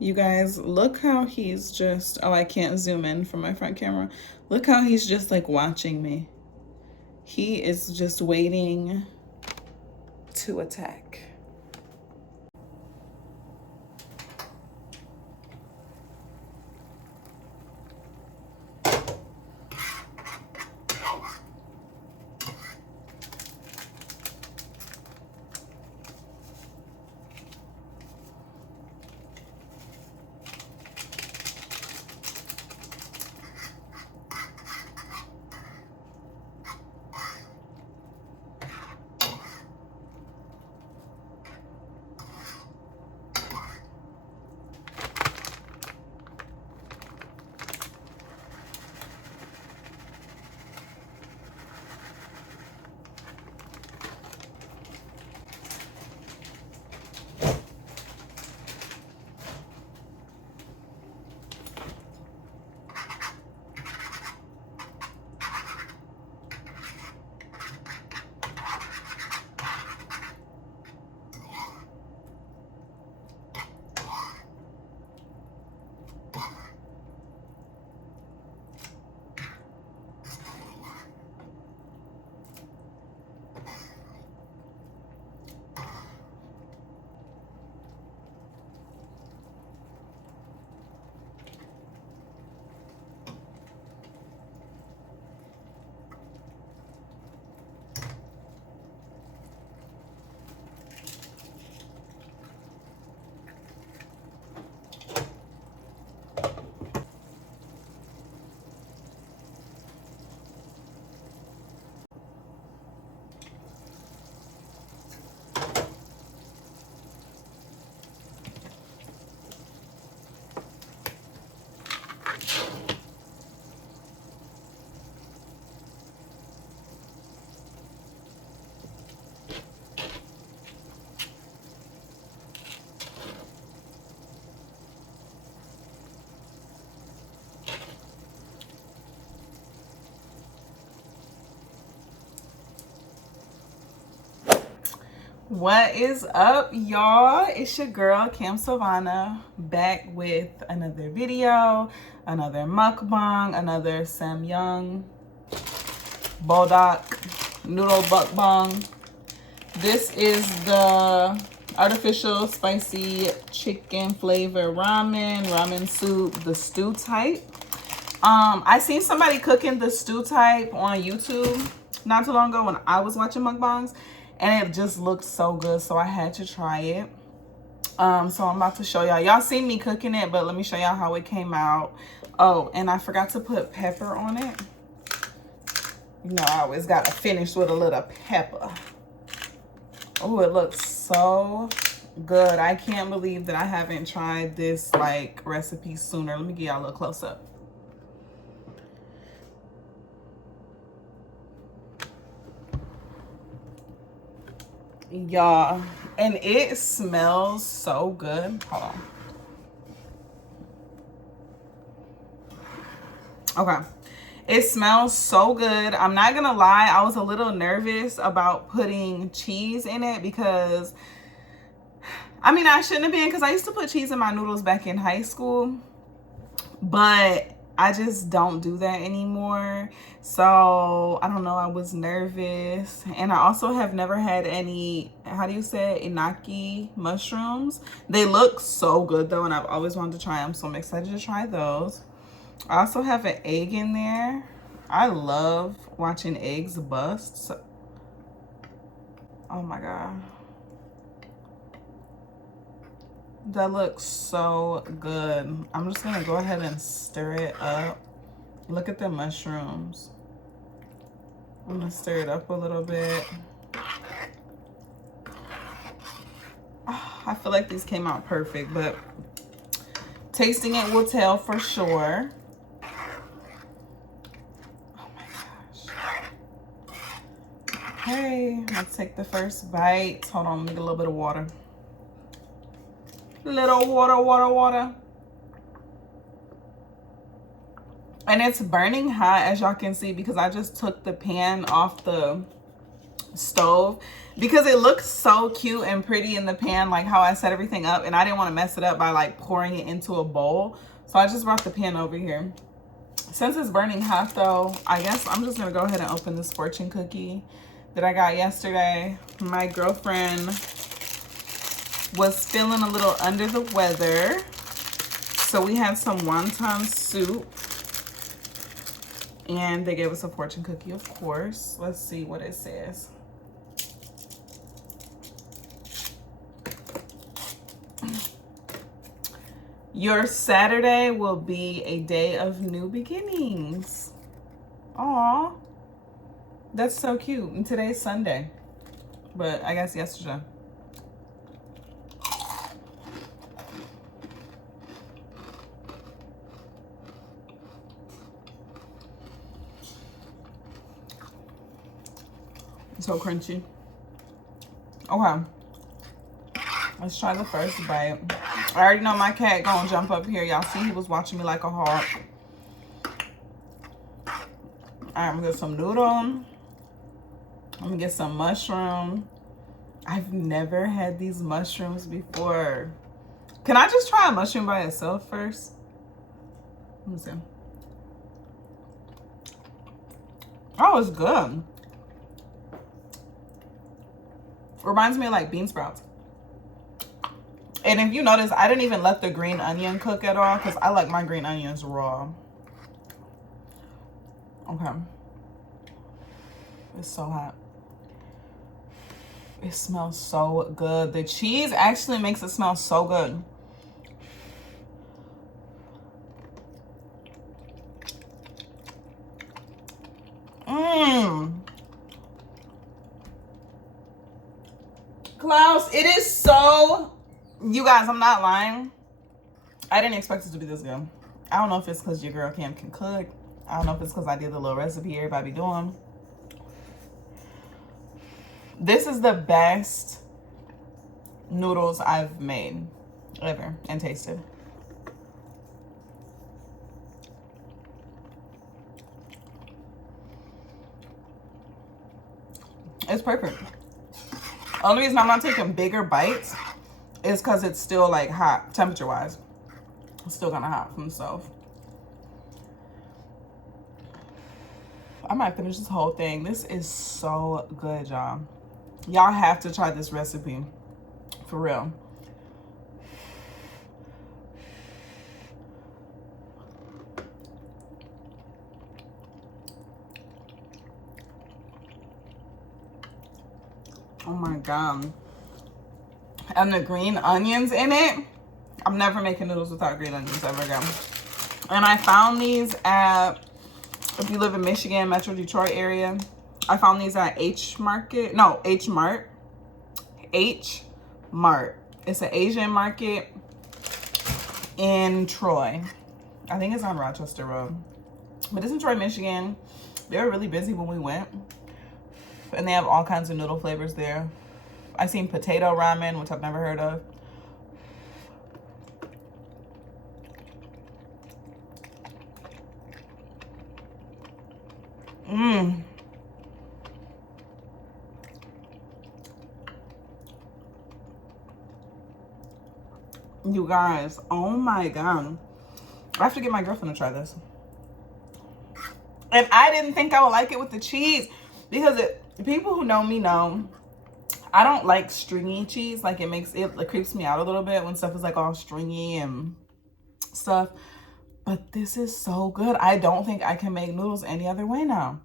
You guys, look how he's just, oh, I can't zoom in from my front camera. Look how he's just like watching me. He is just waiting to attack. What is up, y'all? It's your girl Kamsylvana back with another video, another mukbang, another Samyang Buldak noodle mukbang. This is the artificial spicy chicken flavor ramen soup, the stew type. I seen somebody cooking the stew type on YouTube not too long ago when I was watching mukbangs, and it just looked so good, so I had to try it. So I'm about to show y'all. Y'all seen me cooking it, but let me show y'all how it came out. Oh, and I forgot to put pepper on it. You know, I always gotta finish with a little pepper. Oh, it looks so good. I can't believe that I haven't tried this like recipe sooner. Let me get y'all a little close up. Y'all, and it smells so good. Hold on. Okay, it smells so good. I'm not gonna lie, I was a little nervous about putting cheese in it because I mean, I shouldn't have been, because I used to put cheese in my noodles back in high school, but I just don't do that anymore. So I don't know, I was nervous. And I also have never had any, how do you say it, Enoki mushrooms. They look so good though, and I've always wanted to try them, so I'm excited to try those. I also have an egg in there. I love watching eggs bust. So, oh my God. That looks so good. I'm just gonna go ahead and stir it up. Look at the mushrooms. I'm gonna stir it up a little bit. Oh, I feel like these came out perfect, but tasting it will tell for sure. Oh my gosh. Okay, let's take the first bite. Hold on, let me get a little bit of water. Little water. And it's burning hot, as y'all can see, because I just took the pan off the stove because it looks so cute and pretty in the pan, like how I set everything up, and I didn't want to mess it up by like pouring it into a bowl. So I just brought the pan over here. Since it's burning hot though, I guess I'm just gonna go ahead and open this fortune cookie that I got yesterday. My girlfriend was feeling a little under the weather, so we had some wonton soup, and they gave us a fortune cookie, of course. Let's see what it says. Your Saturday will be a day of new beginnings. Aw, that's so cute. And today's Sunday, but I guess yesterday. So crunchy. Okay, let's try the first bite. I already know my cat gonna jump up here. Y'all see he was watching me like a hawk. All right, I'm gonna get some noodle. I'm gonna get some mushroom. I've never had these mushrooms before. Can I just try a mushroom by itself first? Let me see. Oh, it's good. Reminds me of like bean sprouts. And if you notice, I didn't even let the green onion cook at all because I like my green onions raw. Okay. It's so hot. It smells so good. The cheese actually makes it smell so good. Klaus, it is so... You guys, I'm not lying. I didn't expect it to be this good. I don't know if it's because your girl Cam can cook. I don't know if it's because I did the little recipe everybody be doing. This is the best noodles I've made ever and tasted. It's perfect. Only reason I'm not taking bigger bites is because it's still like hot, temperature wise. It's still kind of hot from the stove. I might finish this whole thing. This is so good, y'all. Y'all have to try this recipe for real. Oh my God. And the green onions in it. I'm never making noodles without green onions ever again. And I found these at, if you live in Michigan, Metro Detroit area, I found these at H Mart. H Mart. It's an Asian market in Troy. I think it's on Rochester Road. But it's in Troy, Michigan. They were really busy when we went. And they have all kinds of noodle flavors there. I seen potato ramen, which I've never heard of. You guys, oh my God. I have to get my girlfriend to try this. And I didn't think I would like it with the cheese because people who know me know I don't like stringy cheese. Like it creeps me out a little bit when stuff is like all stringy and stuff. But this is so good. I don't think I can make noodles any other way now.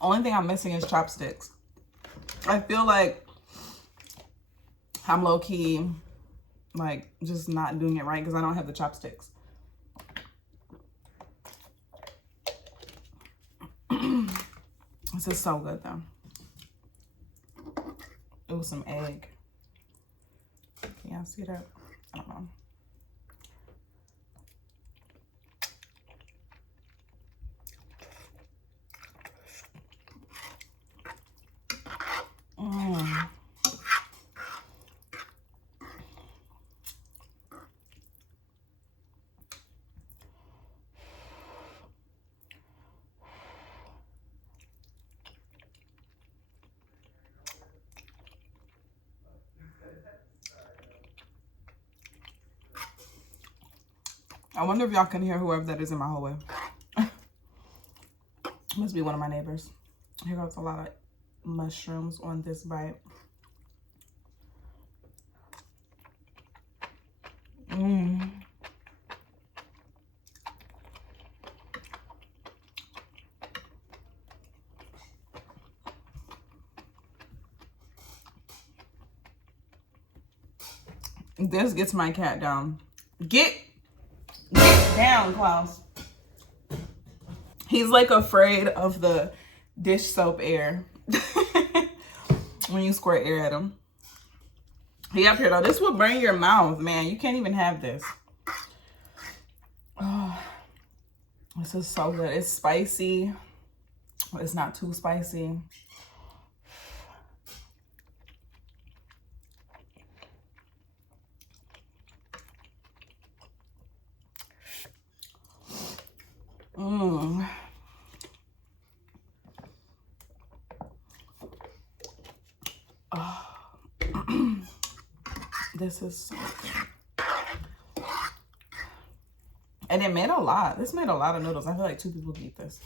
Only thing I'm missing is chopsticks. I feel like I'm low-key, like, just not doing it right because I don't have the chopsticks. This is so good, though. Ooh, some egg. Can y'all see that? I don't know. I wonder if y'all can hear whoever that is in my hallway. Must be one of my neighbors. Here goes a lot of mushrooms on this bite. This gets my cat down. Get down, Klaus. He's like afraid of the dish soap air. When you squirt air at him. He up here though. This will burn your mouth, man. You can't even have this. Oh, this is so good. It's spicy, but it's not too spicy. This is so good. And it made a lot. This made a lot of noodles. I feel like 2 people could eat this.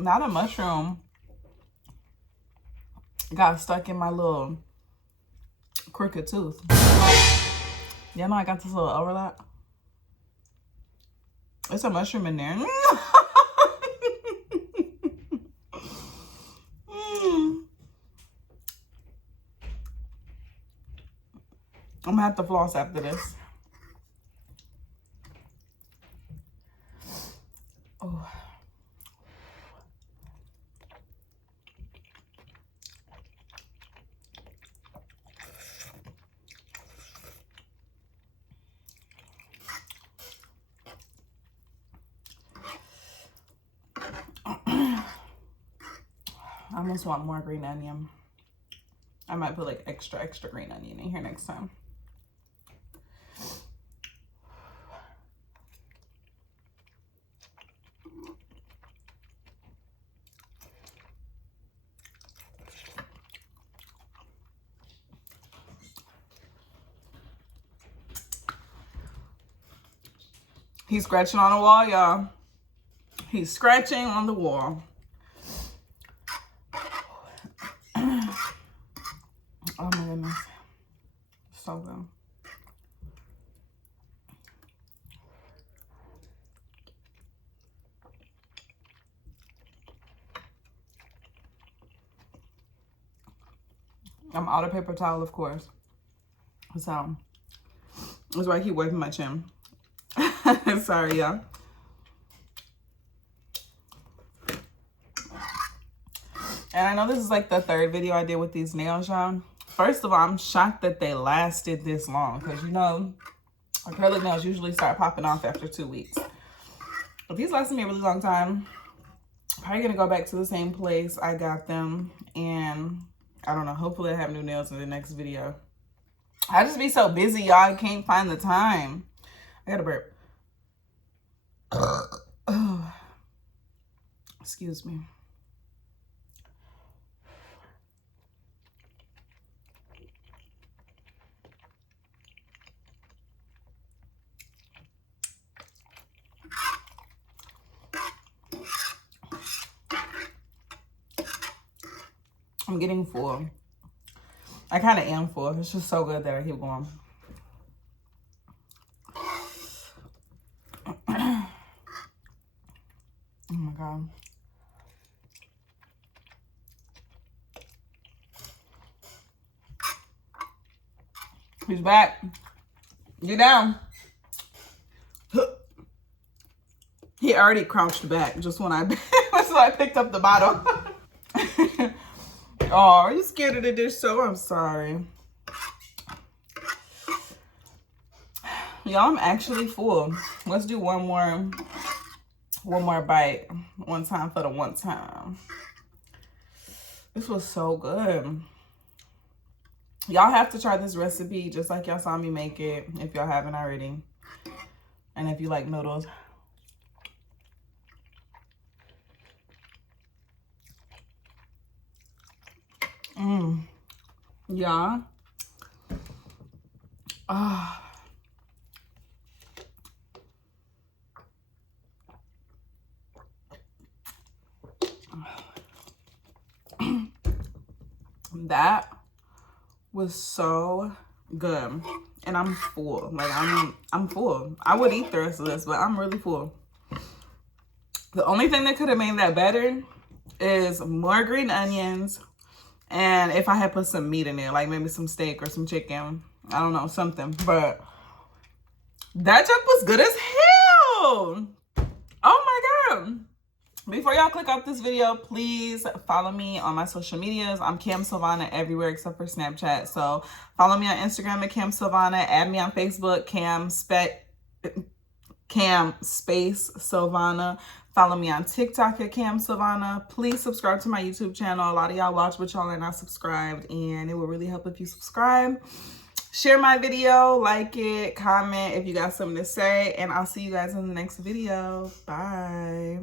Now the mushroom got stuck in my little crooked tooth. Yeah, know I got this little overlap. It's a mushroom in there. I'm gonna have to floss after this. Oh. I almost want more green onion. I might put like extra green onion in here next time. He's scratching on the wall, y'all. He's scratching on the wall. Oh my goodness. So good. I'm out of paper towel, of course. So that's why I keep wiping my chin. Sorry, y'all. And I know this is like the 3rd video I did with these nails, y'all. First of all, I'm shocked that they lasted this long because, you know, acrylic nails usually start popping off after 2 weeks. But these lasted me a really long time. Probably going to go back to the same place I got them. And I don't know, hopefully I have new nails in the next video. I just be so busy, y'all. I can't find the time. I got to burp. Oh. Excuse me. I'm getting full. I kind of am full. It's just so good that I keep going. Oh my God. He's back. Get down. He already crouched back just when I so I picked up the bottle. Oh, are you scared of the dish soap? I'm sorry. Y'all, I'm actually full. Let's do one more bite. One time for the one time. This was so good. Y'all have to try this recipe just like y'all saw me make it if y'all haven't already. And if you like noodles. Yeah. Ah. That was so good. And I'm full. Like I'm full. I would eat the rest of this, but I'm really full. The only thing that could have made that better is more green onions. And if I had put some meat in there, like maybe some steak or some chicken, I don't know, something. But that junk was good as hell. Oh my God. Before y'all click off this video, please follow me on my social medias. I'm Kamsylvana everywhere except for Snapchat. So follow me on Instagram at Kamsylvana. Add me on Facebook, Cam space Sylvana. Follow me on TikTok at Kamsylvana. Please subscribe to my YouTube channel. A lot of y'all watch, but y'all are not subscribed, and it would really help if you subscribe. Share my video, like it, comment if you got something to say, and I'll see you guys in the next video. Bye.